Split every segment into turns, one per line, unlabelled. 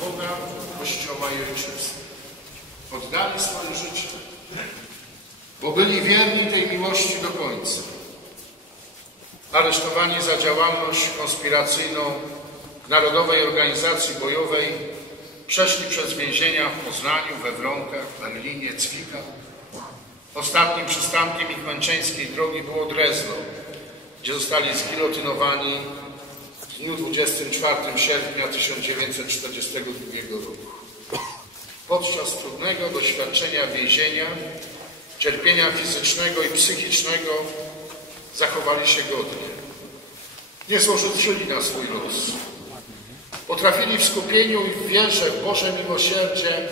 Boga, Kościoła i Ojczyzny. Oddali swoje życie, bo byli wierni tej miłości do końca. Aresztowani za działalność konspiracyjną Narodowej Organizacji Bojowej przeszli przez więzienia w Poznaniu, we Wronkach, Berlinie, Cwikach. Ostatnim przystankiem ich męczeńskiej drogi było Drezno, gdzie zostali zgilotynowani w dniu 24 sierpnia 1942 roku. Podczas trudnego doświadczenia więzienia, cierpienia fizycznego i psychicznego zachowali się godnie. Nie złożyli na swój los. Potrafili w skupieniu i w wierze w Boże miłosierdzie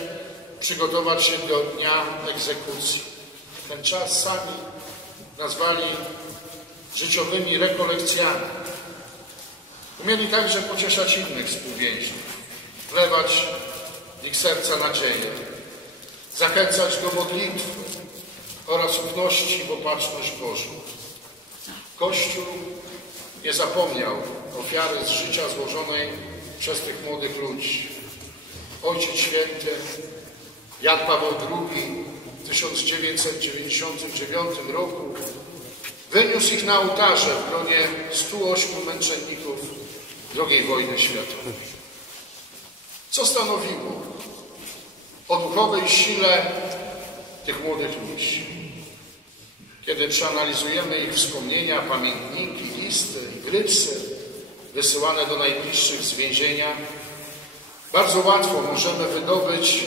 przygotować się do dnia egzekucji. Ten czas sami nazwali życiowymi rekolekcjami. Umieli także pocieszać innych współwięźniów, wlewać w ich serca nadzieję, zachęcać do modlitwy oraz ufności w opatrzność Bożą. Kościół nie zapomniał ofiary z życia złożonej przez tych młodych ludzi. Ojciec Święty Jan Paweł II w 1999 roku wyniósł ich na ołtarze w gronie 108 męczenników II wojny światowej. Co stanowiło o duchowej sile tych młodych ludzi? Kiedy przeanalizujemy ich wspomnienia, pamiętniki, listy i grypsy wysyłane do najbliższych z więzienia, bardzo łatwo możemy wydobyć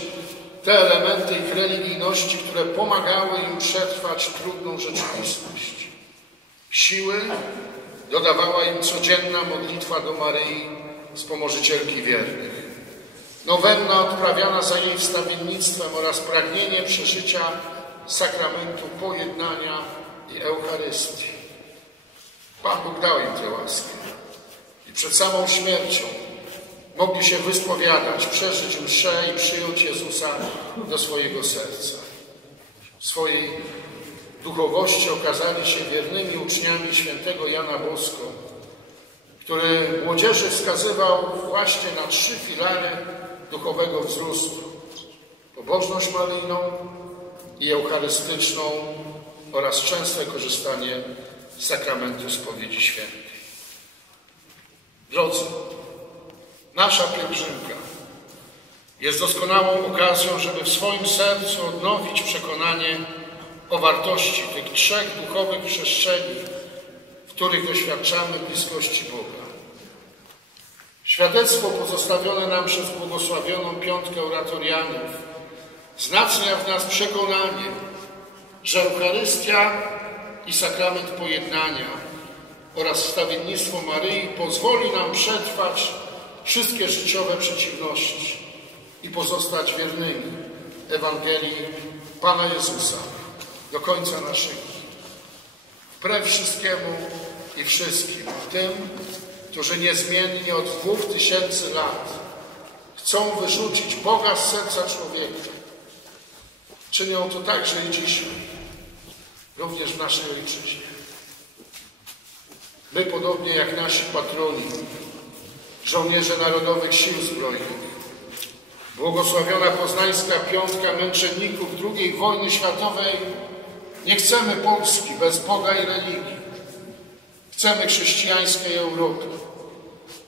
te elementy ich religijności, które pomagały im przetrwać trudną rzeczywistość. Siły dodawała im codzienna modlitwa do Maryi, wspomożycielki wiernych. Nowenna odprawiana za jej wstawiennictwem oraz pragnienie przeżycia sakramentu pojednania i Eucharystii. Pan Bóg dał im tę łaskę. I przed samą śmiercią mogli się wyspowiadać, przeżyć mszę i przyjąć Jezusa do swojego serca. Swojej duchowości okazali się wiernymi uczniami świętego Jana Bosko, który młodzieży wskazywał właśnie na trzy filary duchowego wzrostu. Pobożność maryjną i eucharystyczną oraz częste korzystanie z sakramentu spowiedzi świętej. Drodzy, nasza pielgrzymka jest doskonałą okazją, żeby w swoim sercu odnowić przekonanie o wartości tych trzech duchowych przestrzeni, w których doświadczamy bliskości Boga. Świadectwo pozostawione nam przez błogosławioną piątkę oratorianów wzmacnia w nas przekonanie, że Eucharystia i sakrament pojednania oraz wstawiennictwo Maryi pozwoli nam przetrwać wszystkie życiowe przeciwności i pozostać wiernymi Ewangelii Pana Jezusa do końca naszych dni. Wbrew wszystkiemu i wszystkim, tym, którzy niezmiennie od dwóch tysięcy lat chcą wyrzucić Boga z serca człowieka, czynią to także i dzisiaj, również w naszej ojczyźnie. My, podobnie jak nasi patroni, żołnierze Narodowych Sił Zbrojnych, błogosławiona poznańska piątka męczenników II wojny światowej, nie chcemy Polski bez Boga i religii. Chcemy chrześcijańskiej Europy,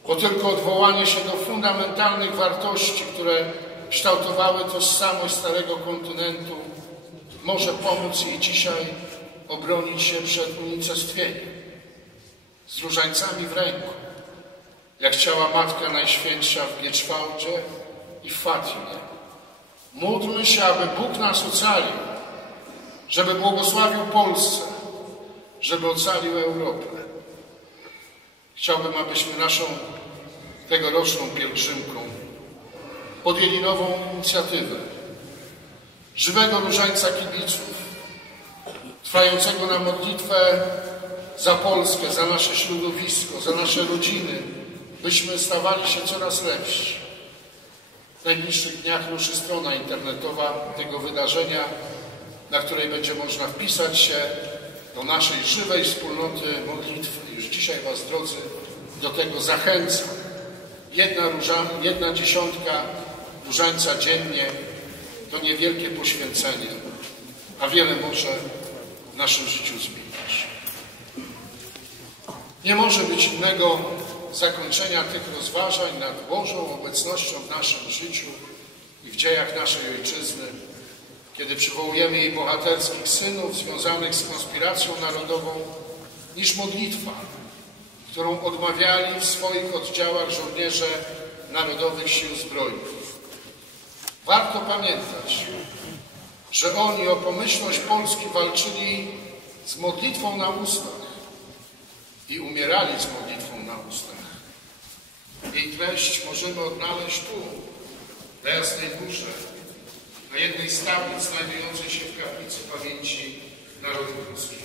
bo tylko odwołanie się do fundamentalnych wartości, które kształtowały tożsamość Starego Kontynentu, może pomóc jej dzisiaj obronić się przed unicestwieniem. Z różańcami w ręku, jak chciała Matka Najświętsza w Gieczwałdzie i w Fatimie. Módlmy się, aby Bóg nas ocalił, żeby błogosławił Polsce, żeby ocalił Europę. Chciałbym, abyśmy naszą tegoroczną pielgrzymką podjęli nową inicjatywę żywego różańca kibiców, trwającego na modlitwę za Polskę, za nasze środowisko, za nasze rodziny, byśmy stawali się coraz lepsi. W najbliższych dniach ruszy strona internetowa tego wydarzenia, na której będzie można wpisać się do naszej żywej wspólnoty modlitwy. Już dzisiaj Was, drodzy, do tego zachęcam. Jedna, róża, jedna dziesiątka różańca dziennie to niewielkie poświęcenie, a wiele może w naszym życiu zmienić. Nie może być innego zakończenia tych rozważań nad Bożą obecnością w naszym życiu i w dziejach naszej Ojczyzny, kiedy przywołujemy jej bohaterskich synów związanych z konspiracją narodową, niż modlitwa, którą odmawiali w swoich oddziałach żołnierze Narodowych Sił Zbrojnych. Warto pamiętać, że oni o pomyślność Polski walczyli z modlitwą na ustach i umierali z modlitwą na ustach. Jej treść możemy odnaleźć tu, na Jasnej Górze, na jednej z tablic znajdującej się w kaplicy pamięci narodu polskiego.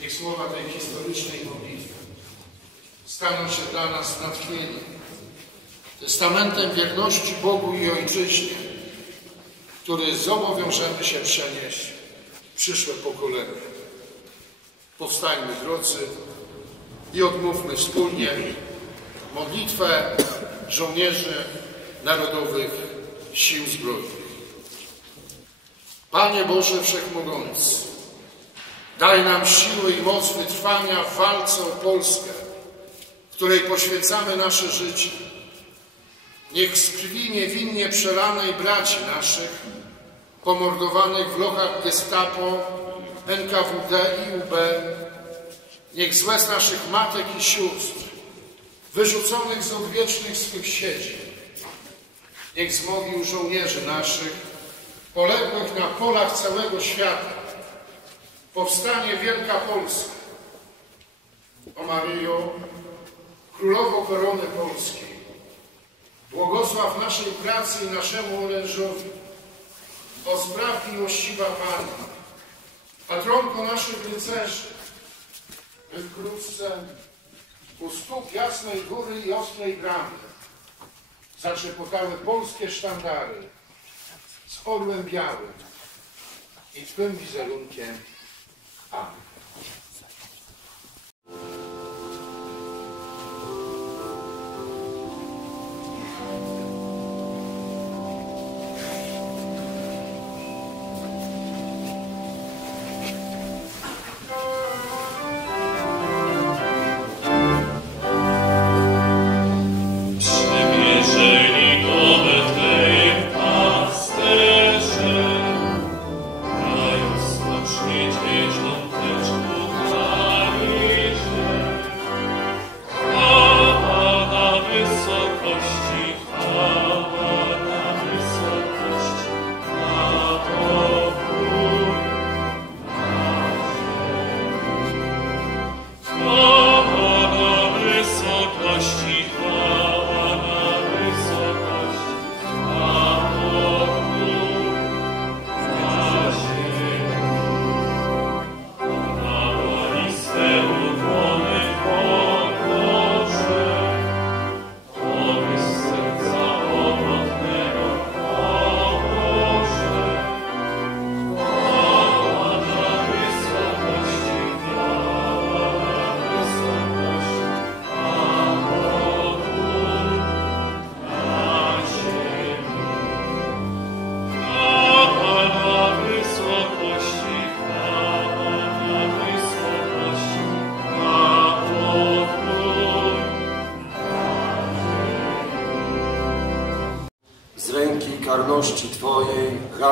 Niech słowa tej historycznej modlitwy staną się dla nas natchnieniem, testamentem wierności Bogu i Ojczyźnie, który zobowiążemy się przenieść w przyszłe pokolenia. Powstajmy, drodzy, i odmówmy wspólnie modlitwę żołnierzy Narodowych Sił Zbrojnych. Panie Boże Wszechmogący, daj nam siły i moc wytrwania w walce o Polskę, której poświęcamy nasze życie. Niech z krwi niewinnie przelanej braci naszych, pomordowanych w lochach gestapo, NKWD i UB, niech z naszych matek i sióstr, wyrzuconych z odwiecznych swych sieci, niech zmogił żołnierzy naszych, poległych na polach całego świata, powstanie Wielka Polska. O Maryjo, Królowo Korony Polskiej, błogosław naszej pracy i naszemu orężowi, o spraw miłościwa Pani, patronko naszych rycerzy, by wkrótce u stóp Jasnej Góry i Ostrej Bramy zatrzepotały polskie sztandary z orłem białym i Twym wizerunkiem. Amen.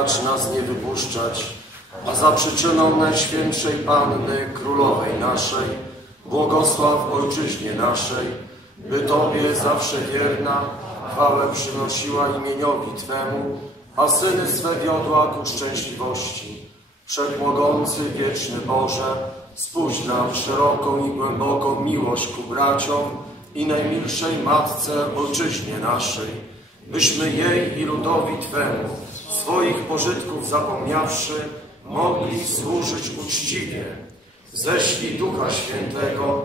Racz nas nie wypuszczać, a za przyczyną Najświętszej Panny, Królowej naszej, błogosław Ojczyźnie naszej, by Tobie zawsze wierna chwałę przynosiła imieniowi Twemu, a syny swe wiodła ku szczęśliwości. Wszechmogący, wieczny Boże, spójrz nam szeroką i głęboką miłość ku braciom i najmilszej Matce Ojczyźnie naszej, byśmy jej i ludowi Twemu, swoich pożytków zapomniawszy, mogli służyć uczciwie. Ześlij Ducha Świętego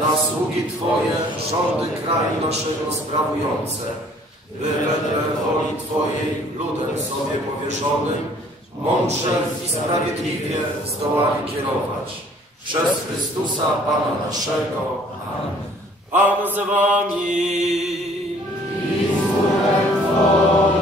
na sługi Twoje, rządy kraju naszego sprawujące, by wedle woli Twojej ludem sobie powierzonym, mądrze i sprawiedliwie zdołali kierować. Przez Chrystusa Pana naszego. Amen. Pan z Wami. I z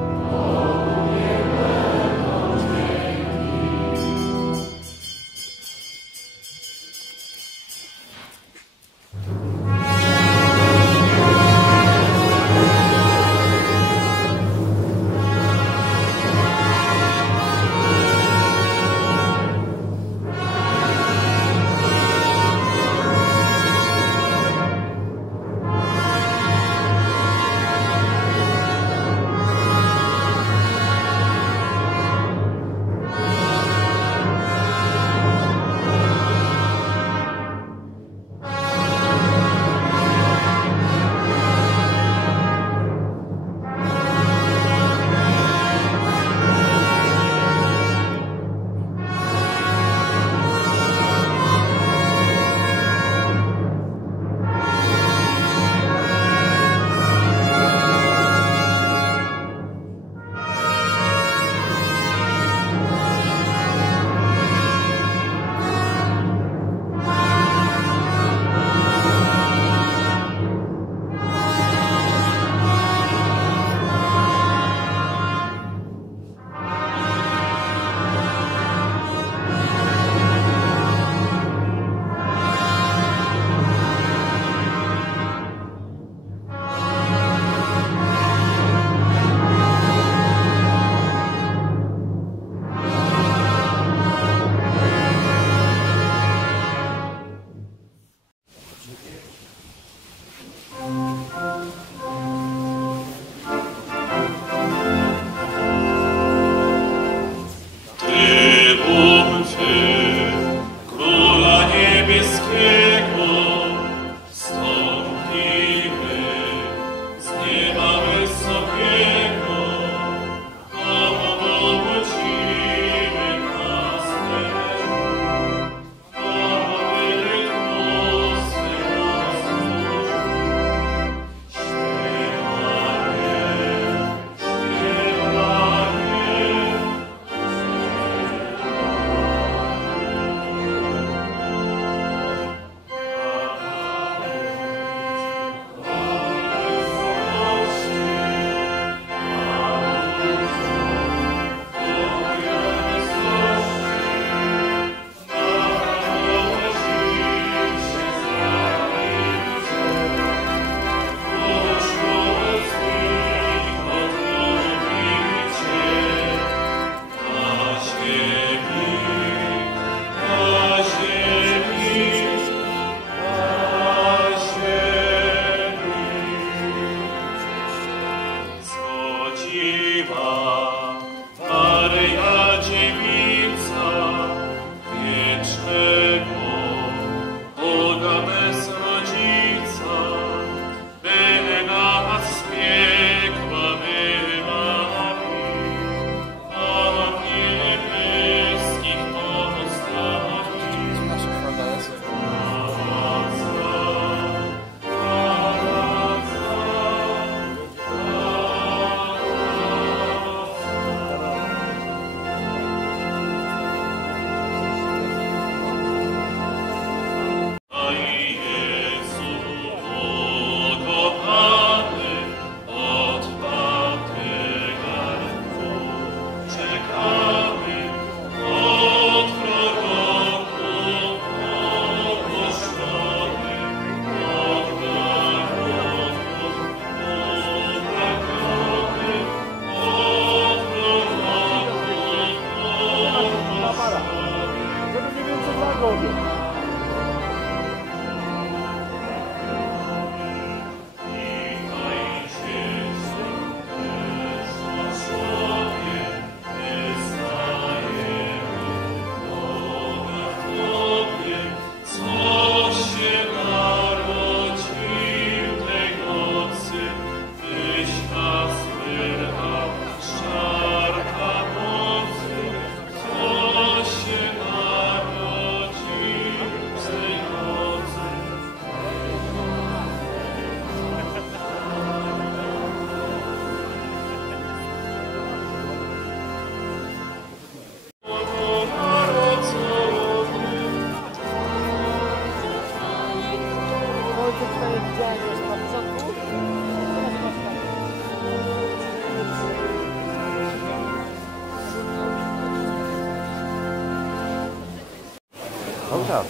Czas.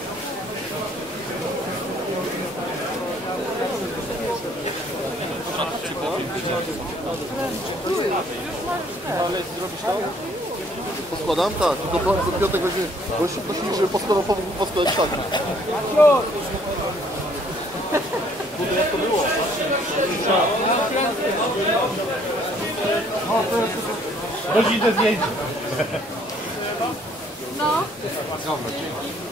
Poskładam? Tak, tylko po- piątek bo się prosili, żeby poskładał, pomógł poskładać tak. Kurde, jak to było?
Idę zjeść.
No. Mi nie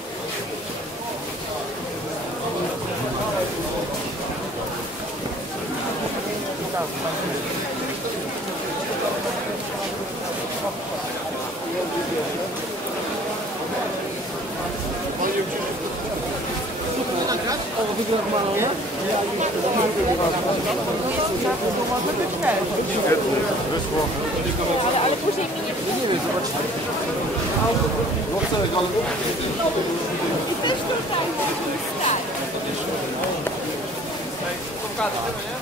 No chcę, ale...
I też tutaj Colocado até amanhã.